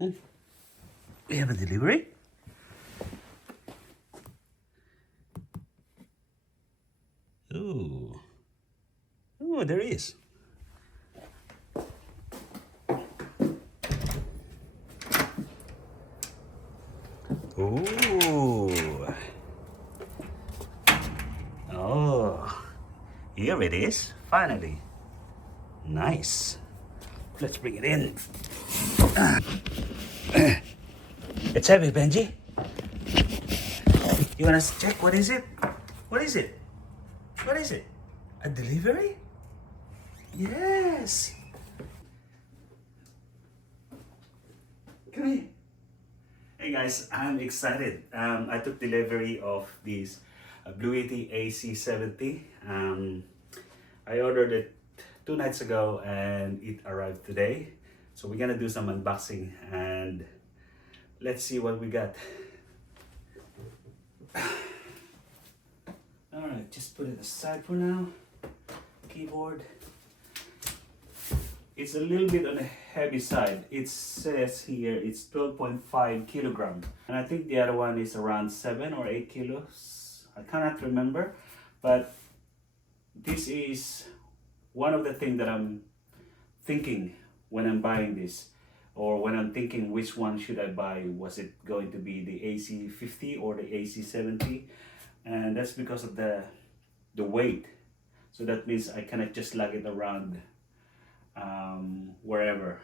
Oh, we have a delivery? Oh, oh, there is. Oh, oh, here it is, finally. Nice. Let's bring it in. It's heavy, Benji. You wanna check? What is it? What is it? What is it? A delivery? Yes. Come here. Hey guys, I'm excited. I took delivery of this Bluetti AC70. I ordered it 2 nights ago and it arrived today. So we're gonna do some unboxing and let's see what we got. Alright, just put it aside for now. Keyboard. It's a little bit on the heavy side. It says here it's 12.5 kilogram. And I think the other one is around 7 or 8 kilos. I cannot remember. But this is one of the things that I'm thinking when I'm buying this. Or when I'm thinking which one should I buy. Was it going to be the AC50 or the AC70? And that's because of the weight. So that means I cannot just lug it around wherever.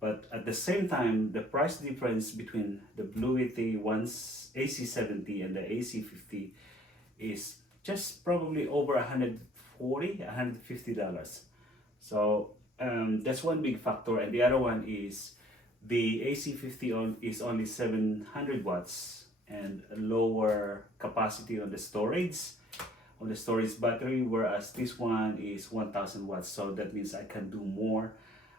But at the same time, the price difference between the Bluetti one's AC70 and the AC50 is just probably over $150. So that's one big factor, and the other one is the AC50 is only 700 watts and a lower capacity on the storage battery, whereas this one is 1000 watts. So that means I can do more.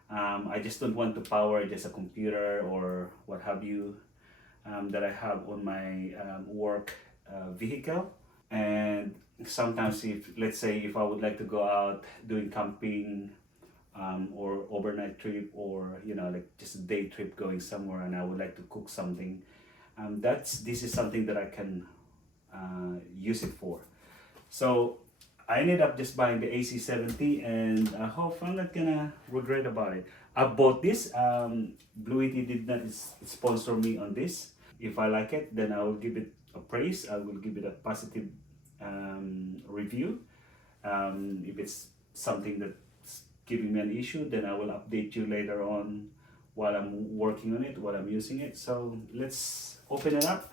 I just don't want to power just a computer or what have you that I have on my work vehicle. And sometimes, if let's say if I would like to go out doing camping or overnight trip, or like just a day trip going somewhere, and I would like to cook something, this is something that I can use it for. So I ended up just buying the AC70, and I hope I'm not gonna regret about it. I bought this. Bluetti did not sponsor me on this. If I like it, then I will give it a praise. I will give it a positive review. If it's something that's giving me an issue, then I will update you later on while I'm working on it, while I'm using it. So let's open it up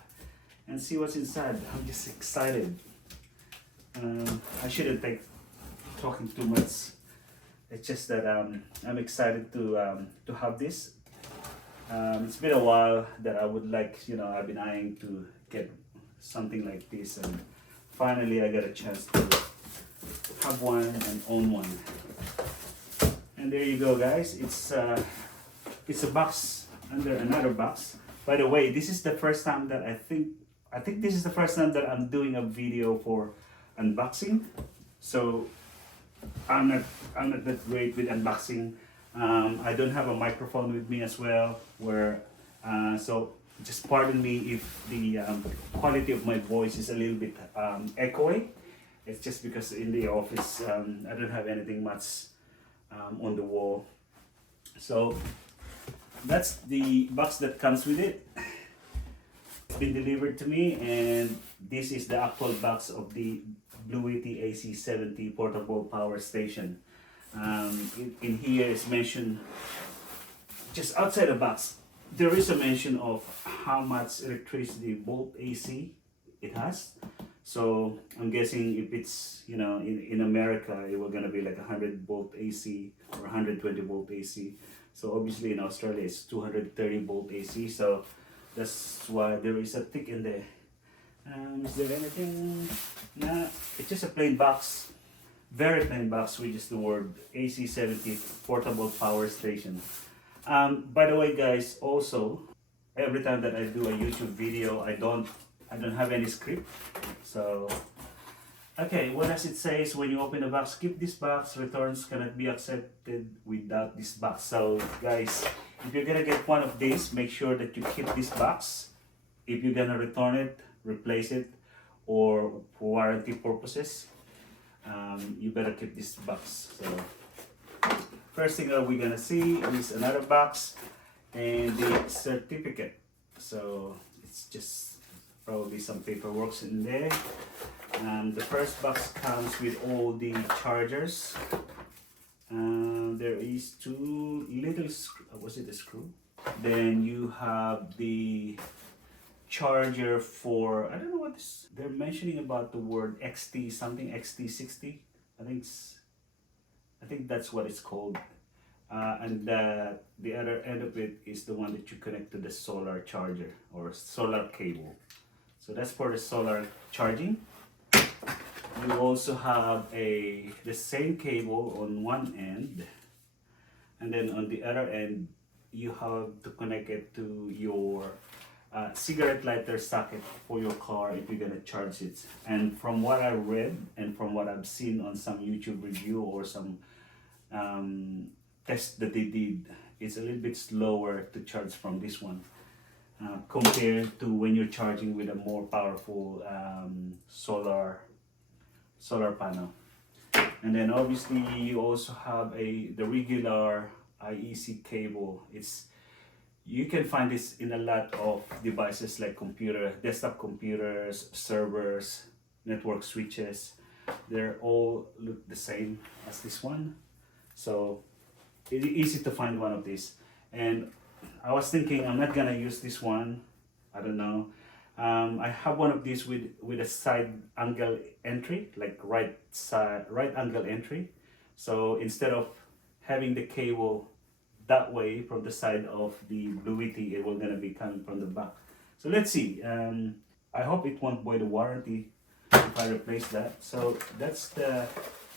and see what's inside. I'm just excited. I shouldn't take talking too much. It's just that I'm excited to have this. It's been a while that I would like, I've been eyeing to get something like this, and finally I got a chance to have one and own one. And there you go, guys. It's a box under another box. By the way, this is the first time that I think this is the first time that I'm doing a video for unboxing. So I'm not that great with unboxing. I don't have a microphone with me as well, so just pardon me if the quality of my voice is a little bit echoey. It's just because in the office I don't have anything much on the wall. So that's the box that comes with it. It's been delivered to me, and this is the actual box of the Bluetti AC70 portable power station. In here is mentioned, just outside the box, there is a mention of how much electricity volt AC it has. So I'm guessing if it's, in America, it will gonna be like 100 volt AC or 120 volt AC. So obviously in Australia it's 230 volt AC. So that's why there is a tick in there. Is there anything? Nah, it's just a plain box, very plain box with just the word AC70 portable power station. By the way, guys, also every time that I do a YouTube video, I don't have any script. So okay, what does it say? When you open the box, keep this box, returns cannot be accepted without this box. So guys, if you're gonna get one of these, make sure that you keep this box. If you're gonna return it, replace it, or for warranty purposes, you better keep this box. So first thing that we're gonna see is another box and the certificate. So it's just probably some paperwork in there. The first box comes with all the chargers. There is two little was it a screw? Then you have the charger for, I don't know what this, they're mentioning about the word XT something, XT60. I think that's what it's called. And the other end of it is the one that you connect to the solar charger or solar cable. So that's for the solar charging. You also have the same cable on one end, and then on the other end you have to connect it to your cigarette lighter socket for your car if you're gonna charge it. And from what I read and from what I've seen on some YouTube review or some test that they did, it's a little bit slower to charge from this one compared to when you're charging with a more powerful solar panel. And then obviously you also have the regular IEC cable. You can find this in a lot of devices like desktop computers, servers, network switches. They're all look the same as this one. So it's easy to find one of these. And I was thinking I'm not gonna use this one. I don't know. I have one of these with a side angle entry, like right angle entry. So instead of having the cable that way from the side of the Bluetti, it will gonna be coming from the back. So let's see. I hope it won't void the warranty if I replace that. So that's the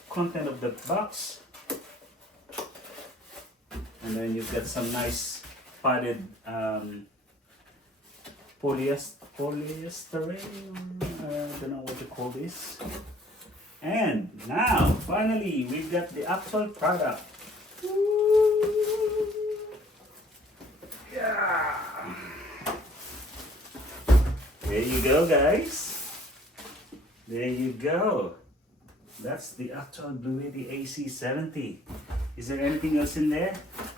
content of the box. And then you've got some nice padded polystyrene, I don't know what to call this. And now finally we've got the actual product. Yeah, there you go guys, there you go. That's the actual Bluetti AC70. Is there anything else in there?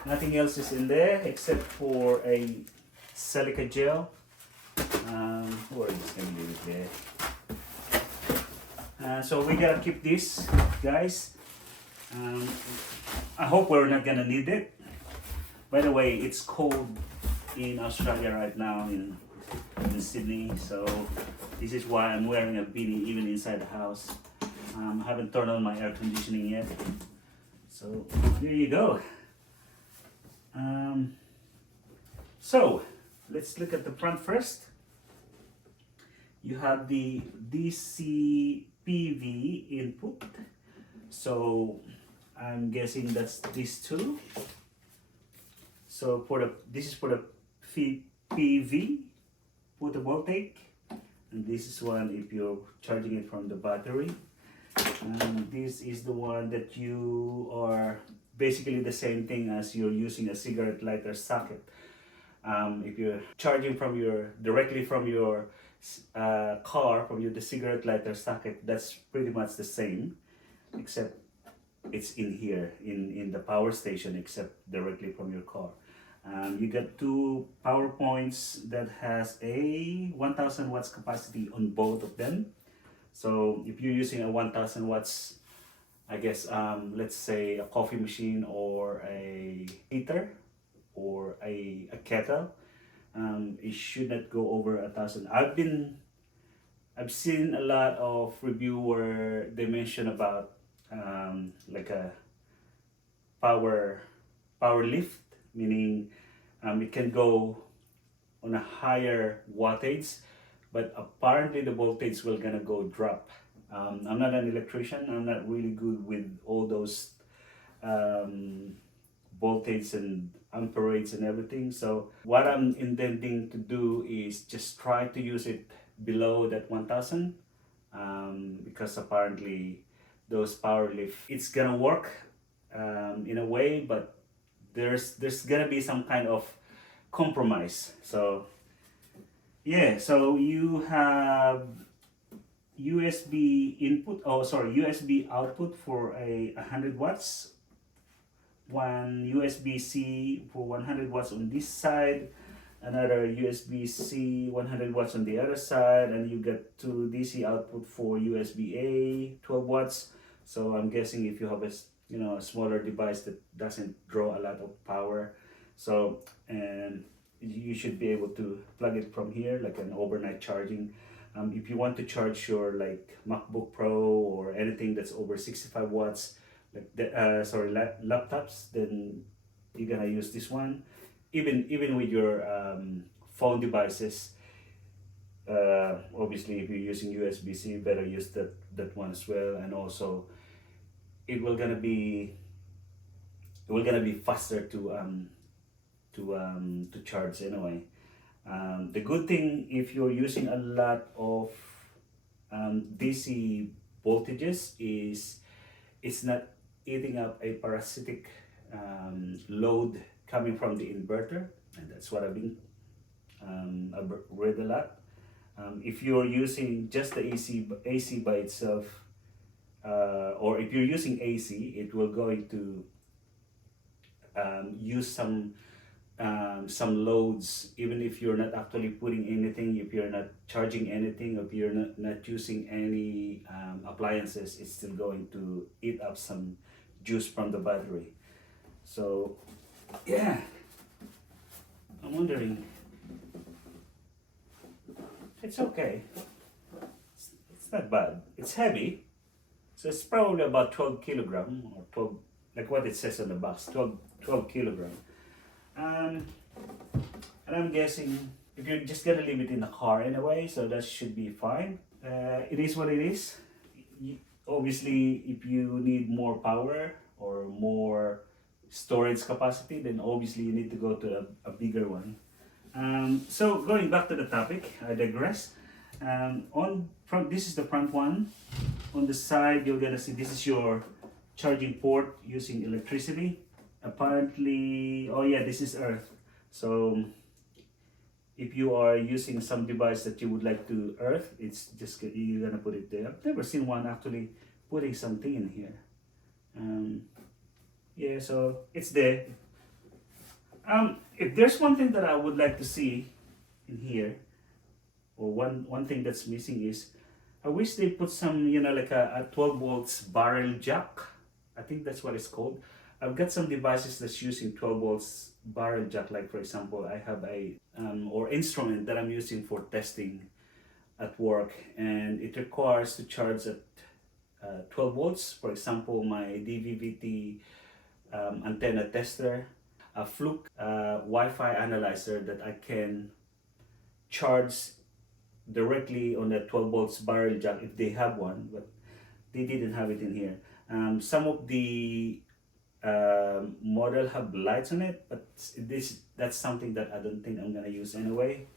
Nothing else is in there except for a silica gel. We're just gonna leave it there. So we gotta keep this, guys. I hope we're not gonna need it. By the way, it's cold in Australia right now in Sydney, so this is why I'm wearing a beanie even inside the house. I haven't turned on my air conditioning yet. So there you go. So let's look at the front first. You have the DC PV input. So I'm guessing that's these two. So this is for the PV photovoltaic, and this is one if you're charging it from the battery. And this is the one that you are basically the same thing as you're using a cigarette lighter socket. If you're charging directly from your car, the cigarette lighter socket, that's pretty much the same, except it's in here in the power station, except directly from your car. You got two power points that has a 1000 watts capacity on both of them. So if you're using a 1000 watts, I guess let's say a coffee machine or a heater or a kettle, it should not go over 1000. I've seen a lot of review where they mention about like a power lift, meaning it can go on a higher wattage, but apparently the voltage will gonna go drop. I'm not an electrician. I'm not really good with all those voltage and amperage and everything. So what I'm intending to do is just try to use it below that 1000, because apparently those power lift, it's gonna work in a way, but there's gonna be some kind of compromise. So yeah, so you have USB input, oh sorry, USB output for a 100 watts, one USB-C for 100 watts on this side, another USB-C 100 watts on the other side, and you get two DC output for USB-A 12 watts. So I'm guessing if you have a a smaller device that doesn't draw a lot of power, so and you should be able to plug it from here like an overnight charging. If you want to charge your like MacBook Pro or anything that's over 65 watts, like sorry, laptops, then you're gonna use this one. Even with your phone devices, obviously if you're using USB-C, better use that one as well. And also it will gonna be faster to charge anyway. The good thing, if you're using a lot of DC voltages, is it's not eating up a parasitic load coming from the inverter, and that's what I've read a lot. If you're using just the AC by itself, or if you're using AC, it will going to use some loads, even if you're not actually putting anything, if you're not charging anything, if you're not using any appliances, it's still going to eat up some juice from the battery. So yeah, I'm wondering, it's okay, it's not bad, it's heavy, so it's probably about 12 kilogram or 12, like what it says on the box, 12 kilogram. And I'm guessing if you're just gonna leave it in the car anyway, so that should be fine. It is what it is. Obviously, if you need more power or more storage capacity, then obviously you need to go to a bigger one. So going back to the topic, I digress. This is the front one. On the side, you're gonna see this is your charging port using electricity. Apparently, oh yeah, this is earth. So if you are using some device that you would like to earth, it's just you're gonna put it there. I've never seen one actually putting something in here. Yeah, so it's there. If there's one thing that I would like to see in here, or one thing that's missing, is I wish they put some, like a 12 volts barrel jack. I think that's what it's called. I've got some devices that's using 12 volts barrel jack, like for example, I have a or instrument that I'm using for testing at work, and it requires to charge at 12 volts. For example, my DVB-T antenna tester, a Fluke Wi-Fi analyzer that I can charge directly on the 12 volts barrel jack if they have one, but they didn't have it in here. Some of the model have lights on it, but that's something that I don't think I'm gonna use anyway.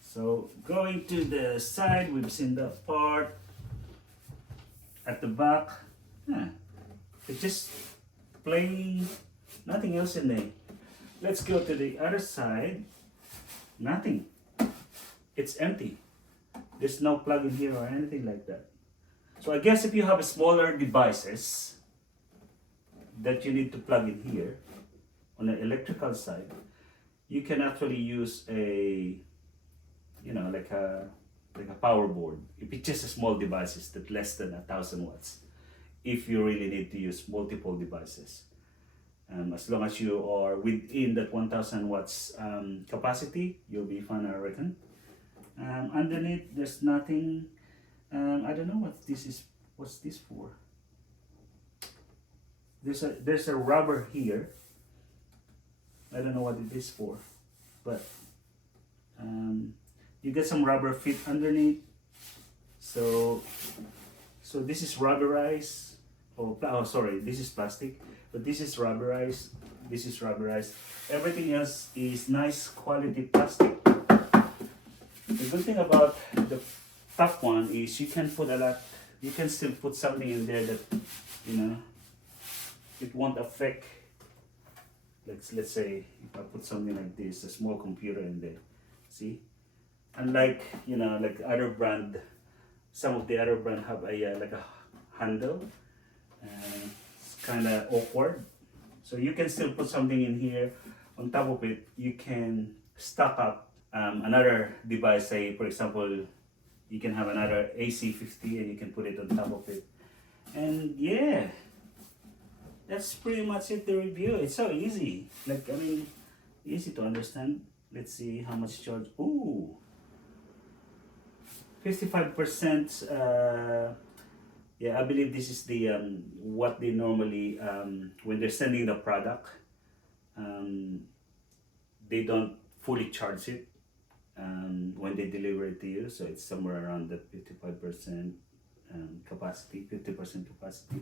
So going to the side, we've seen that part. At the back, it's just plain, nothing else in there. Let's go to the other side. Nothing, it's empty. There's no plug in here or anything like that. So I guess if you have smaller devices that you need to plug in here on the electrical side, you can actually use a like a power board if it's just a small devices that less than 1,000 watts, if you really need to use multiple devices. As long as you are within that 1,000 watts capacity, you'll be fine, I reckon. Underneath there's nothing. I don't know what this is. What's this for? There's a rubber here. I don't know what it is for, but you get some rubber fit underneath. So this is rubberized. Oh sorry, this is plastic, but this is rubberized. This is rubberized. Everything else is nice quality plastic. The good thing about the top one is you can put a lot. You can still put something in there that it won't affect let's say if I put something like this, a small computer in there, see, unlike like other brand, some of the other brand have a like a handle, and it's kind of awkward. So you can still put something in here. On top of it, you can stack up another device. Say, for example, you can have another AC50 and you can put it on top of it. And yeah, that's pretty much it, the review. It's so easy. Like, I mean, easy to understand. Let's see how much charge. Ooh, 55%. Yeah, I believe this is the what they normally when they're sending the product, they don't fully charge it when they deliver it to you. So it's somewhere around the 55% capacity, 50% capacity.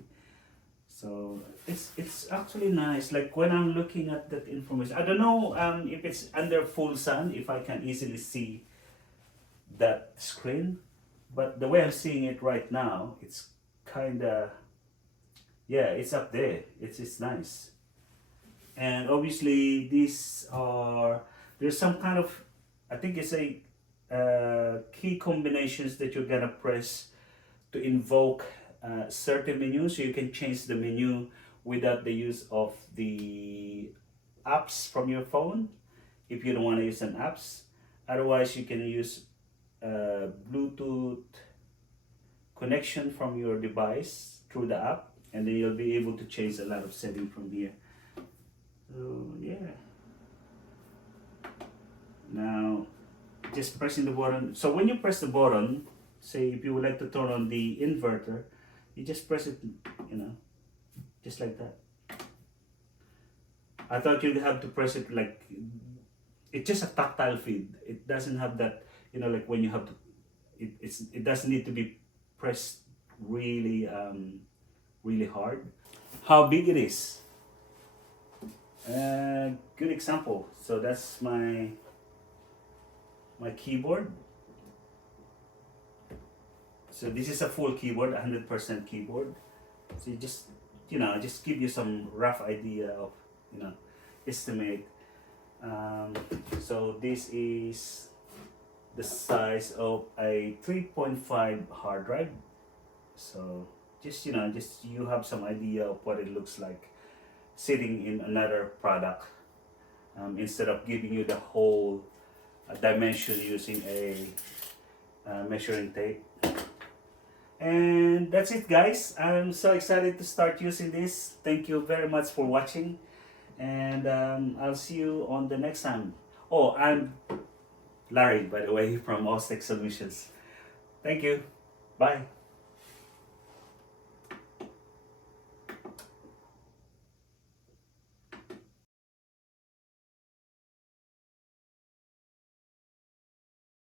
So it's actually nice. Like when I'm looking at that information, I don't know if it's under full sun, if I can easily see that screen, but the way I'm seeing it right now, it's kind of, yeah, it's up there. It's nice. And obviously there's some kind of, I think it's a key combinations that you're gonna press to invoke certain menus, so you can change the menu without the use of the apps from your phone if you don't want to use an apps. Otherwise, you can use Bluetooth connection from your device through the app, and then you'll be able to change a lot of settings from here. So yeah, now just pressing the button. So when you press the button, say if you would like to turn on the inverter, you just press it, just like that. I thought you'd have to press it like, it's just a tactile feed. It doesn't have that, like when you have to, it doesn't need to be pressed really, really hard. How big it is. Good example. So that's my keyboard. So this is a full keyboard, 100% keyboard. So you just, just give you some rough idea of, estimate. So this is the size of a 3.5 hard drive. So just, just you have some idea of what it looks like sitting in another product, instead of giving you the whole dimension using a measuring tape. And that's it, guys. I'm so excited to start using this. Thank you very much for watching, and I'll see you on the next time. Oh, I'm Larry, by the way, from Tech Solutions. Thank you. Bye.